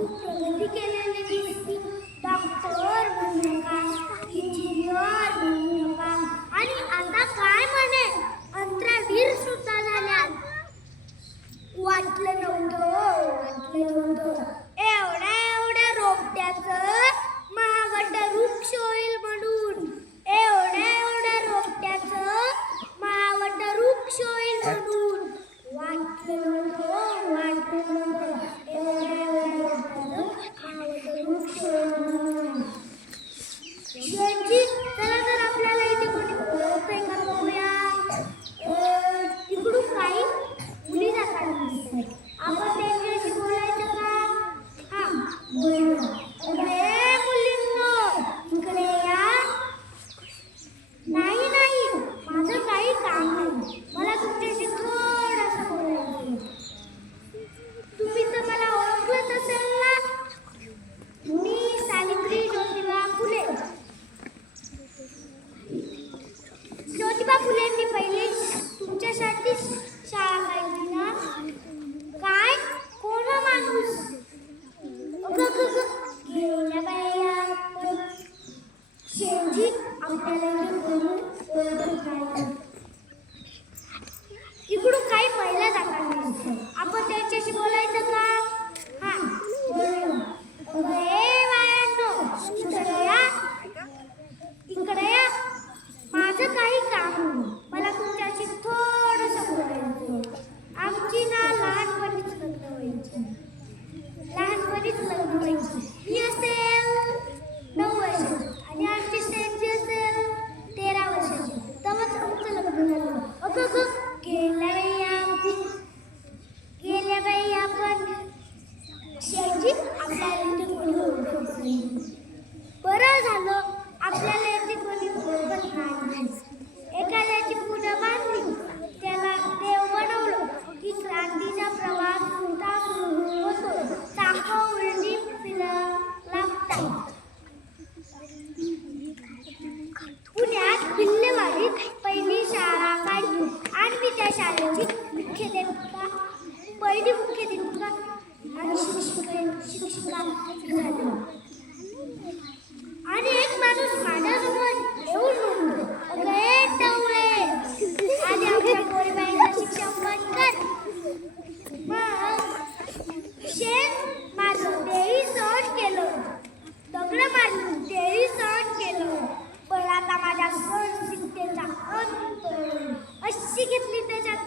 खूप प्रगती केलेली दिसते. डॉक्टर बनू नका, इंजिनियर बनू नका आणि आता काय म्हणे अंतराळवीर सुद्धा झाल्यात. वाटलं नव्हतं एवढ्या एवढ्या रोपट्याचं महावट वृक्ष होईल म्हणून. एवढ्या एवढ्या रोपट्याचं महावट वृक्ष होईल म्हणून. वाटलं नव्हतं एवढ्या एवढ्या रोपट्याचं महावट वृक्ष होईल म्हणून. चला तर आपल्याला इथे कोणी बोलतंय का बघूया. इकडून काही मुली जाताना दिसतात. आपण त्यांच्याशी बोलायचं का? हा बोलूया. अरे मुलींनो इकडे या. नाही माझं काही काम नाही, मला तुमच्याशी थोडंसं बोलायचं. तुम्ही तर मला ओळखलंच असेल ना. मी सावित्री ज्योतिबा फुले. ज्योतिबा फुलेंनी पहिली तुमच्यासाठी शाळा काढली ना. काय कोण माणूस गेल्या बाया शेवटी आपल्याला इकडून काही महिला जाताना दिसतात. आपण त्यांच्याशी बोलायचं का? हा बोलूया. इकडे या. माझं काही काम नाही, मला तुमच्याशी थोडंसं बोलायचं. आमची ना लहानपणीच लग्न व्हायची. मी असेल 9 वर्षाची आणि आमची स्टेजची असेल 13 वर्षाची. तेव्हाच आमचं लग्न झालं. गेल्या बाई आपण शेवटी आपल्याला इथे कोणी ओळखत नाही. बरं झालं आपल्याला इथे कोणी ओळखत नाही. एखाद्याची पूजा बांधली, त्याला देव बनवलं की क्रांतीचा प्रवास होता सुरू होतो. चाकं उलटी लागतात. पुण्यात भिल्लेवाडीत पहिली शाळा काढली आणि मी त्या शाळेची मुख्याध्यापिका, पहिली मुख्याध्यापिका आणि शिक्षिका झाली. आणि एक माणूस माझ्यासमोर येऊन म्हणतो, अगं टवळे, आधी आपल्या पोरीबाईचं शिक्षण बंद कर. मग शेण माझं तेही सहन केलं, दगड मारून तेही सहन केलं, पण आता माझ्या सहनशीलतेचा अंत अशी घेतली त्याच्यात